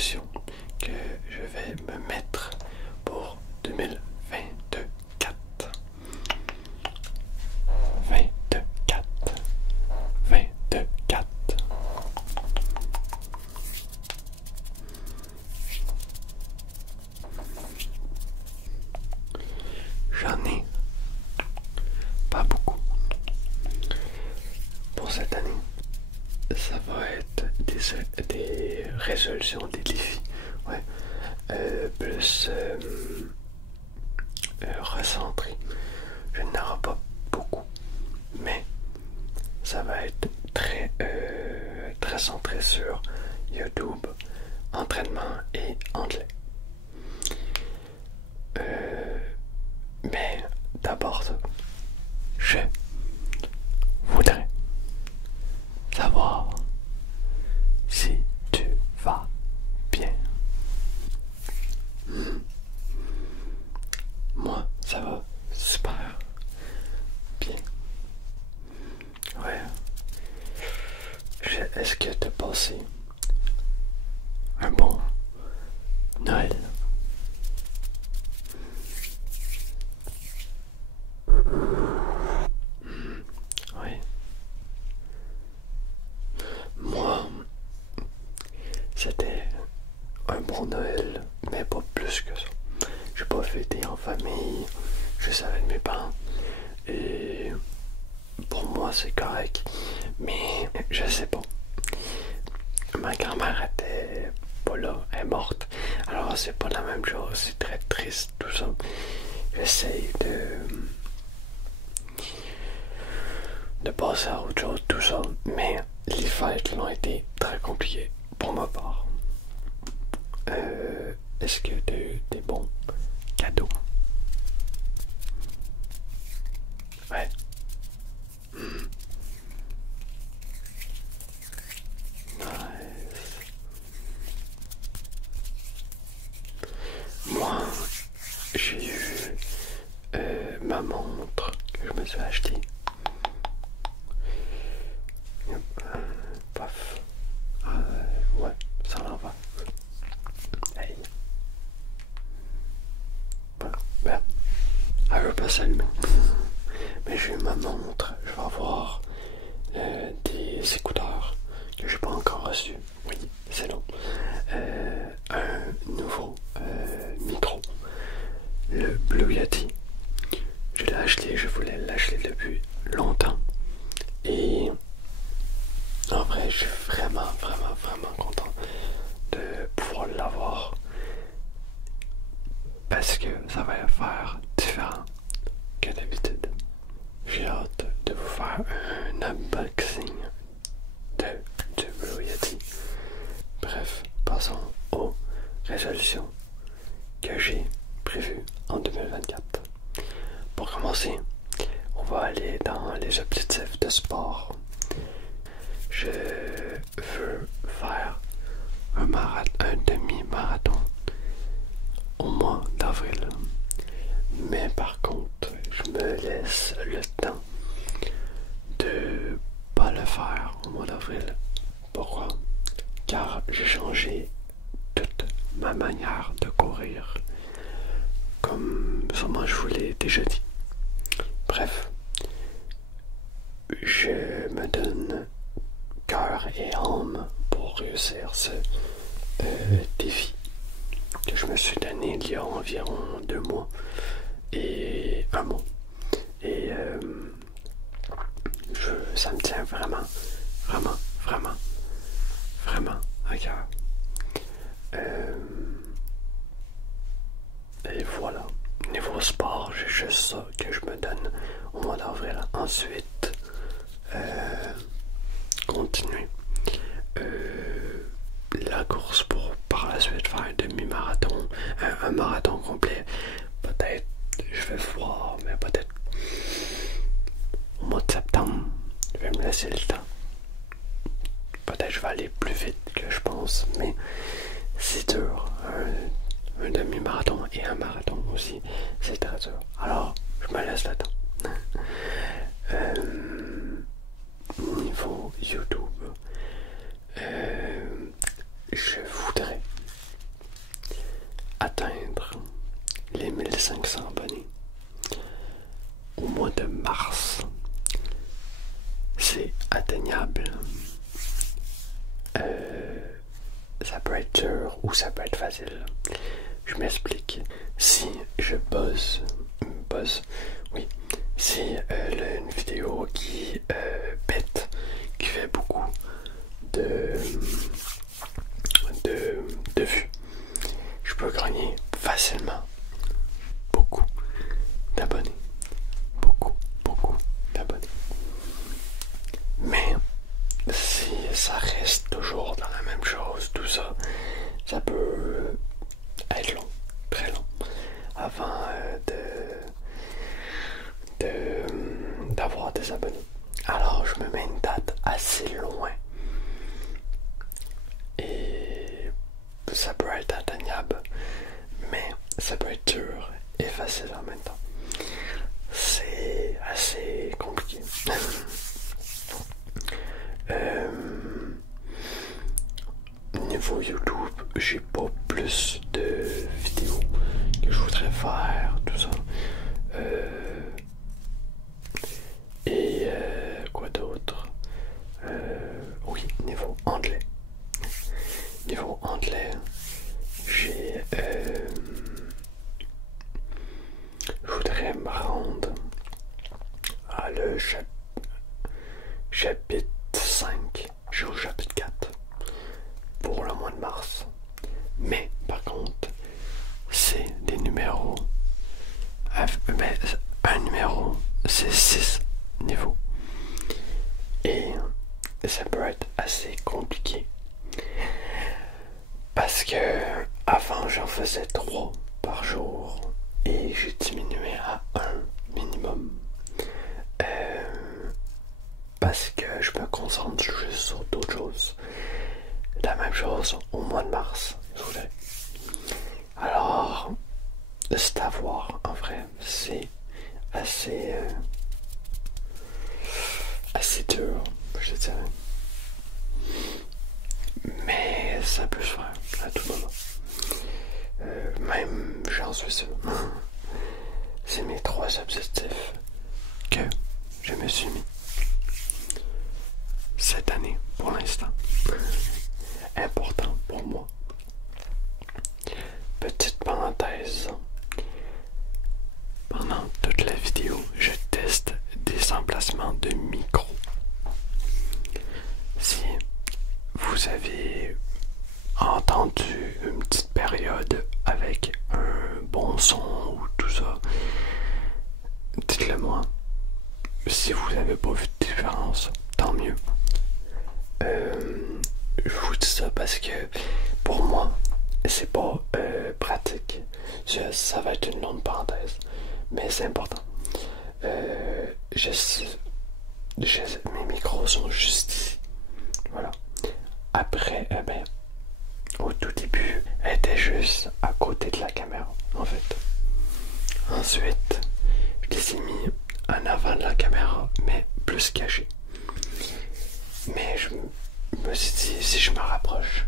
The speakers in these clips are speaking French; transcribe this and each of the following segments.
résolutions que je vais me mettre pour 2024. 24. 24. J'en ai pas beaucoup pour cette année. Ça va être des résolutions, des défis, ouais, plus recentrés. Je n'en aurai pas beaucoup, mais ça va être très centré sur YouTube, entraînement et anglais. Mais d'abord, je voudrais savoir si tu vas bien. Moi, ça va super bien. Ouais. Est-ce que tu as passé un bon Noël? Oui. Moi, c'était un bon Noël, mais pas plus que ça. J'ai pas fêté en famille, juste avec mes parents. Et pour moi, c'est correct. Mais je sais pas. Ma grand-mère était pas là, elle est morte. Alors c'est pas la même chose, c'est très triste tout ça. J'essaye de passer à autre chose, tout ça. Mais les fêtes l'ont été très compliquées pour ma part. Est-ce que tu as eu des bons cadeaux? Ouais. Nice. Moi, j'ai eu ma montre que je me suis achetée. Paf. Ouais, ça l'en va. Hey. Voilà. Ben, elle veut pas s'allumer. Mais j'ai eu ma montre. Je vais avoir des écouteurs que j'ai pas encore reçus. Oui, c'est long. Un nouveau micro. Le Blue Yeti. Je l'ai acheté, je voulais l'acheter depuis longtemps. Et en vrai, je suis vraiment content de pouvoir l'avoir. Parce que ça va faire différent que d'habitude. J'ai hâte de vous faire un unboxing du Blue Yeti. Bref, passons aux résolutions que j'ai prévues en 2024. Pour commencer, on va aller dans les objectifs de sport. Je veux faire un demi-marathon au mois d'avril. Mais par contre, je me laisse le temps de pas le faire au mois d'avril. Pourquoi? Car j'ai changé toute ma manière de courir. Comme sûrement je vous l'ai déjà dit. Bref, je me donne cœur et âme pour réussir ce défi que je me suis donné il y a environ 2 mois et 1 mois. Et ça me tient vraiment à cœur. Et voilà. Niveau sport, j'ai juste ça que je me donne au mois d'avril. Ensuite, continuer la course pour par la suite faire un demi-marathon, un marathon complet. Peut-être, je vais voir, mais peut-être au mois de septembre, je vais me laisser le temps. Peut-être je vais aller plus vite que je pense, mais c'est dur. Un demi-marathon et un marathon aussi, c'est très dur. Alors, je me laisse le temps. Niveau YouTube, je voudrais au mois de mars. C'est atteignable. Ça peut être dur ou ça peut être facile. Je m'explique. Si je buzz, oui, si une vidéo qui pète, qui fait beaucoup de vues, je peux gagner facilement beaucoup d'abonnés. Beaucoup d'abonnés. Mais si ça reste toujours dans la même chose, tout ça, ça peut être long, très long, avant d'avoir des abonnés. Alors je me mets une date assez loin et ça peut être atteignable, mais ça peut être dur et facile en même temps. C'est assez compliqué. Niveau YouTube, j'ai pas plus de vidéos que je voudrais faire, tout ça. Quoi d'autre? Oui, niveau anglais. Niveau anglais, j'ai. Je voudrais me rendre à le chapitre 5. Je suis au chapitre 4 pour le mois de mars. Mais par contre, c'est des numéros. Mais un numéro, c'est 6 niveaux. Et ça peut être assez compliqué. Parce que avant j'en faisais 3 par jour et j'ai diminué à 1 minimum. Parce que je me concentre juste sur d'autres choses. La même chose au mois de mars, je voulais. Alors, c'est à voir en vrai. C'est assez dur, je dirais. Mais ça peut se faire à tout moment. Même j'en suis sûr. C'est mes 3 objectifs que je me suis mis cette année pour l'instant. Important pour moi. Petite parenthèse. Pendant toute la vidéo, je teste des emplacements de micro. Si vous avez entendu une petite période avec un bon son ou tout ça, dites-le moi. Si vous n'avez pas vu de différence, tant mieux. Je vous dis ça parce que pour moi, c'est pas pratique. Ça va être une longue parenthèse, mais c'est important. Mes micros sont juste ici. Voilà. Après, au tout début, elle était juste à côté de la caméra, en fait. Ensuite, je les ai mis en avant de la caméra, mais plus caché. Mais je me suis dit, si je me rapproche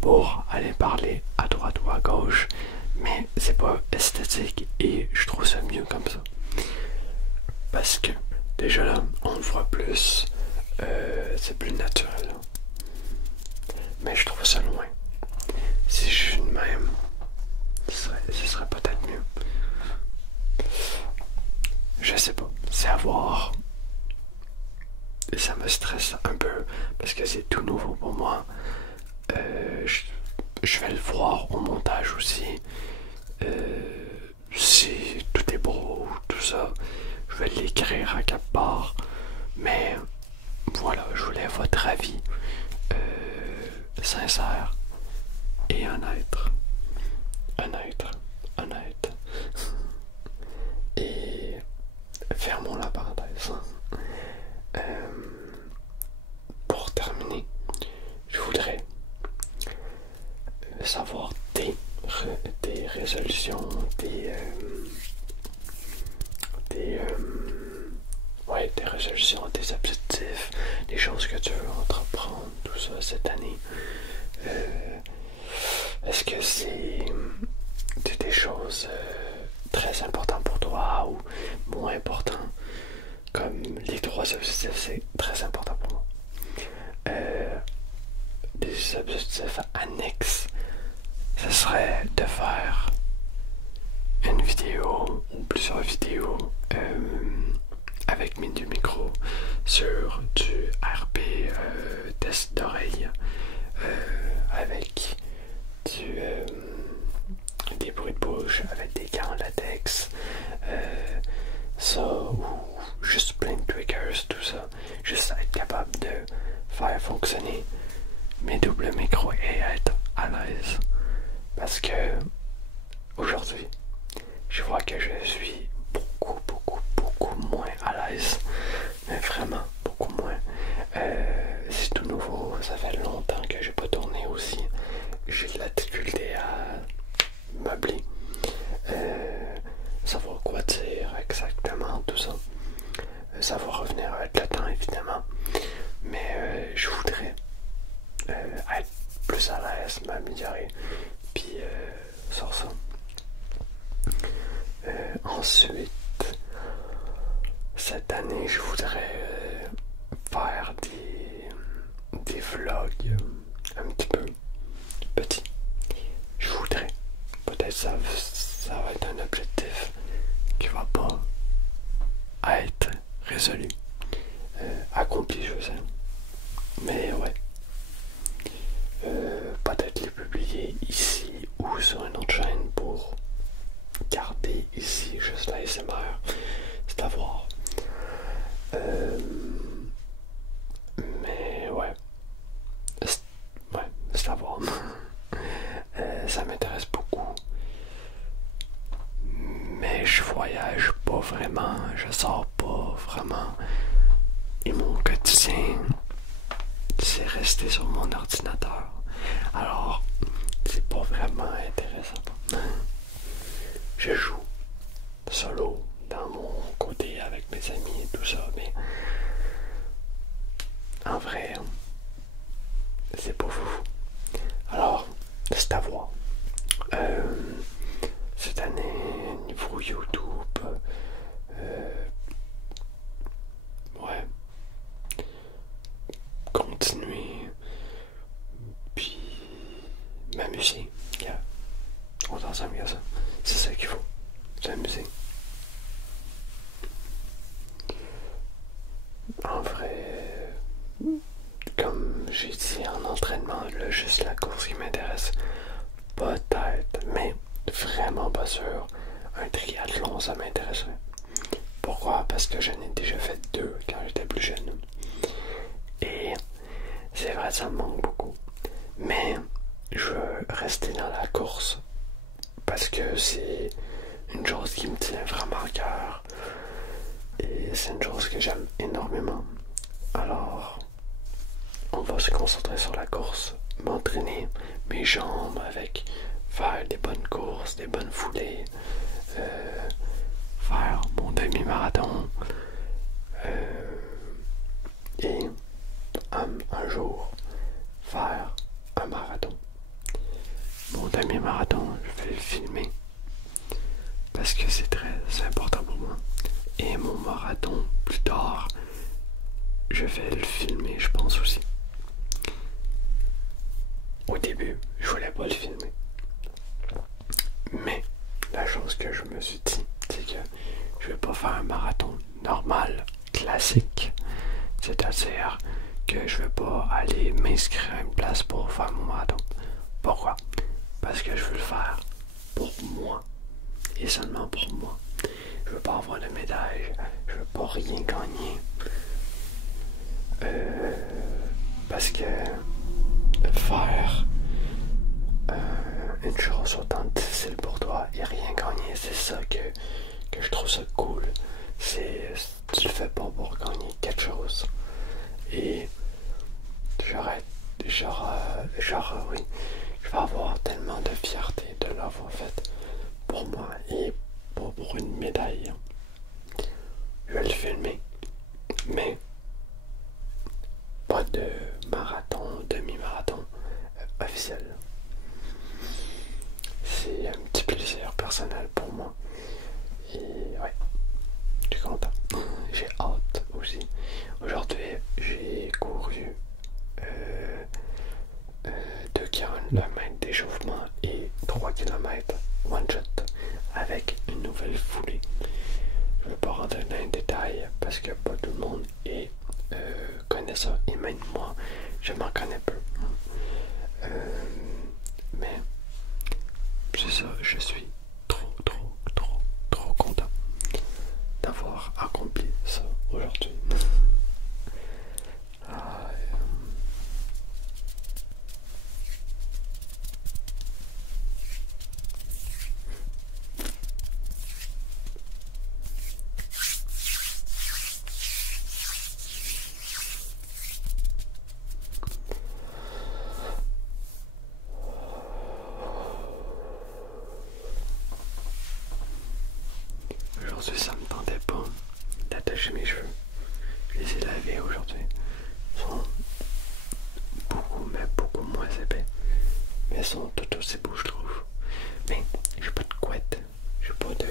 pour aller parler à droite ou à gauche, mais c'est pas esthétique et je trouve ça mieux comme ça. Parce que déjà là, on le voit plus, c'est plus naturel. Mais je trouve ça loin. Si je suis de même, ce serait peut-être mieux. Je sais pas, c'est à voir. Ça me stresse un peu parce que c'est tout nouveau pour moi. Je vais le voir au montage aussi. Si tout est beau, tout ça, je vais l'écrire à quelque part. Mais voilà, je voulais votre avis sincère et honnête. Honnête. Et fermons la parenthèse. Pour terminer, je voudrais savoir des résolutions, des résolutions, des objectifs, des choses que tu veux entreprendre, tout ça cette année. Est-ce que c'est des choses très importantes pour toi? moins important. Comme les trois objectifs, c'est très important pour moi. Des objectifs annexes, ce serait de faire une vidéo ou plusieurs vidéos avec mes deux micros sur du RP test d'oreille avec des bruits de bouche, avec des gants en latex, ça ou juste plein de triggers, tout ça, juste être capable de faire fonctionner mes doubles micros et être à l'aise parce que aujourd'hui je vois que je suis beaucoup moins à l'aise, mais vraiment beaucoup moins. C'est tout nouveau, ça fait longtemps que j'ai pas tourné aussi, j'ai de la difficulté à meubler, savoir quoi dire exactement, tout ça. Ça va revenir avec le temps évidemment, mais je voudrais être plus à l'aise, m'améliorer, puis sur ça. Ensuite, cette année, je voudrais faire des vlogs un petit peu petits. Je voudrais, peut-être ça va être un objectif qui va pas être résolu, accompli, je sais. Mais ouais, peut-être les publier ici ou sur une autre chaîne pour garder ici juste la SMR, c'est à voir. Mais ouais, c'est à voir. Ça m'intéresse beaucoup. Mais je voyage pas vraiment, je sors pas vraiment. Et mon quotidien, c'est rester sur mon ordinateur. Alors, c'est pas vraiment intéressant. Je joue solo dans mon côté avec mes amis et tout ça, mais en vrai, c'est pas fou. Alors, c'est à voir. Cette année, niveau YouTube, ouais, continuer, puis m'amuser. Yeah. On s'en ensemble comme ça. C'est ça qu'il faut, s'amuser. En vrai, comme j'ai dit en entraînement, là, juste la course qui m'intéresse. Peut-être, mais vraiment pas sûr. Un triathlon, ça m'intéresserait. Pourquoi? Parce que j'en ai déjà fait 2 quand j'étais plus jeune. Et c'est vrai, ça me manque beaucoup. Mais je veux rester dans la course parce que c'est une chose qui me tient vraiment à cœur. Et c'est une chose que j'aime énormément. Alors, on va se concentrer sur la course, m'entraîner mes jambes avec faire des bonnes courses, des bonnes foulées, faire mon demi-marathon et un jour faire un marathon. Mon demi-marathon, je vais le filmer parce que c'est très important pour moi. Et mon marathon, plus tard, je vais le filmer, je pense aussi. Au début, je voulais pas le filmer. Mais la chose que je me suis dit, c'est que je vais pas faire un marathon normal, classique. C'est-à-dire que je vais pas aller m'inscrire à une place pour faire mon marathon. Pourquoi? Parce que je veux le faire pour moi. Et seulement pour moi. Je veux pas avoir de médaille. Je veux pas rien gagner. Parce que faire une chose autant difficile pour toi et rien gagner, c'est ça que je trouve ça cool. C'est tu le fais pas pour gagner quelque chose. Et oui, je vais avoir tellement de fierté de l'avoir fait pour moi et pas pour une médaille. Je vais le filmer, mais pas de marathon, demi-marathon officiel. C'est un petit plaisir personnel pour moi. Et ouais, parce que pas tout le monde connaît ça. Et même moi, je m'en connais peu. Mais c'est ça, je suis trop content d'avoir accompli ça aujourd'hui. Ah, aujourd'hui, ça me tentait pas d'attacher mes cheveux. Je les ai lavés aujourd'hui. Ils sont beaucoup moins épais. Mais ils sont tout aussi beaux, je trouve. Mais j'ai pas de couette. J'ai pas de.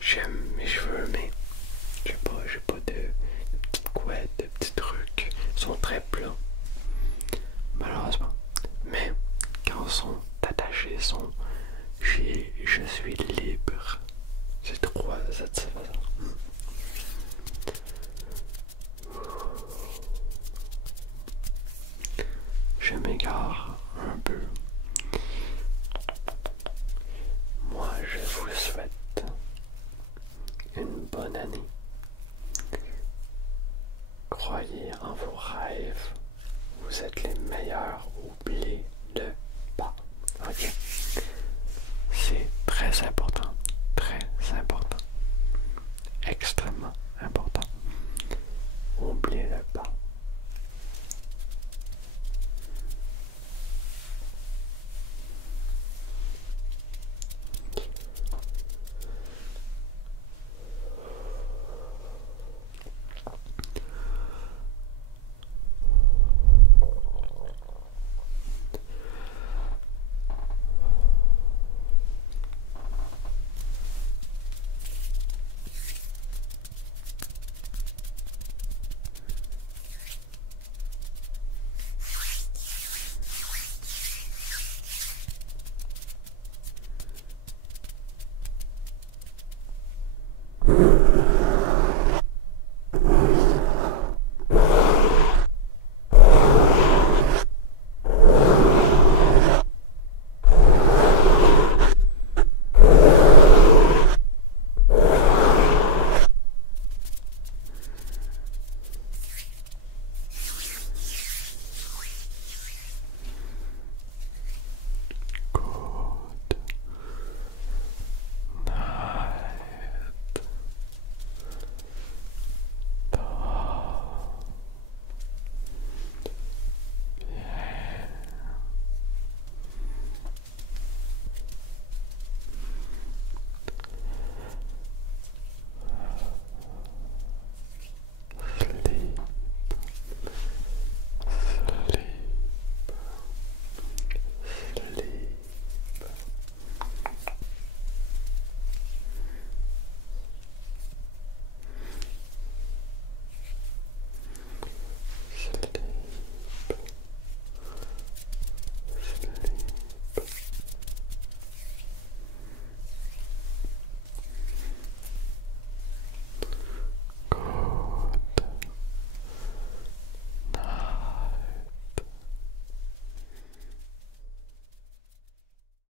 J'aime mes cheveux, mais j'ai pas de petites couettes, de petits trucs. Ils sont très plats. Malheureusement. Mais quand ils sont attachés, je suis libre. C'est trop satisfaisant. Je m'égare un peu. Moi, je vous souhaite une bonne année. Croyez en vos rêves. Vous êtes les meilleurs. Oubliez-le pas. Ok? C'est très important.